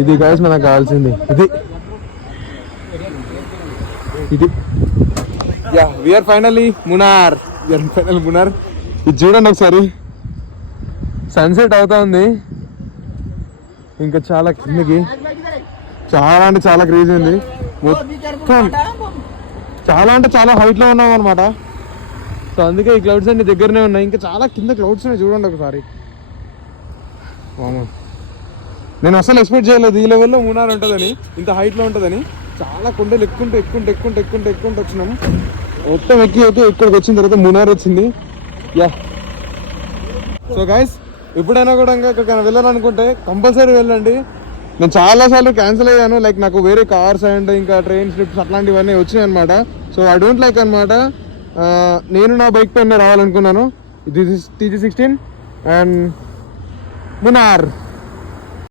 ఇది గైస్ మనకు కావాల్సింది ఇది యా వీఆర్ ఫైనల్లీ మునార్. ఇది చూడండి ఒకసారి, సన్సెట్ అవుతా ఉంది. ఇంకా చాలా కిందకి, చాలా అంటే చాలా క్రేజీ ఉంది. మొత్తం చాలా అంటే చాలా హైట్ లో ఉన్నాం అనమాట. సో అందుకే ఈ క్లౌడ్స్ అన్ని దగ్గరనే ఉన్నాయి. ఇంకా చాలా కింద క్లౌడ్స్ ఉన్నాయి, చూడండి ఒకసారి. నేను అసలు ఎక్స్పెక్ట్ చేయలేదు ఈ లెవెల్లో మునార్ ఉంటుందని, ఇంత హైట్ లో ఉంటుందని. చాలా కొండలు ఎక్కుంటూ వచ్చినాం. మొత్తం ఎక్కి ఇక్కడికి వచ్చిన తర్వాత మునార్ వచ్చింది. యా సో గైస్, ఎప్పుడైనా కూడా ఇంకా వెళ్ళాలనుకుంటే కంపల్సరీ వెళ్ళండి. నేను చాలాసార్లు క్యాన్సిల్ అయ్యాను. లైక్ నాకు వేరే కార్స్ అండ్ ఇంకా ట్రైన్ ట్రిప్స్ అట్లాంటివన్నీ వచ్చినాయి అనమాట. సో ఐ డోంట్ లైక్ అనమాట. నేను నా బైక్ పైన రావాలనుకున్నాను. This is TG16 and Munnar.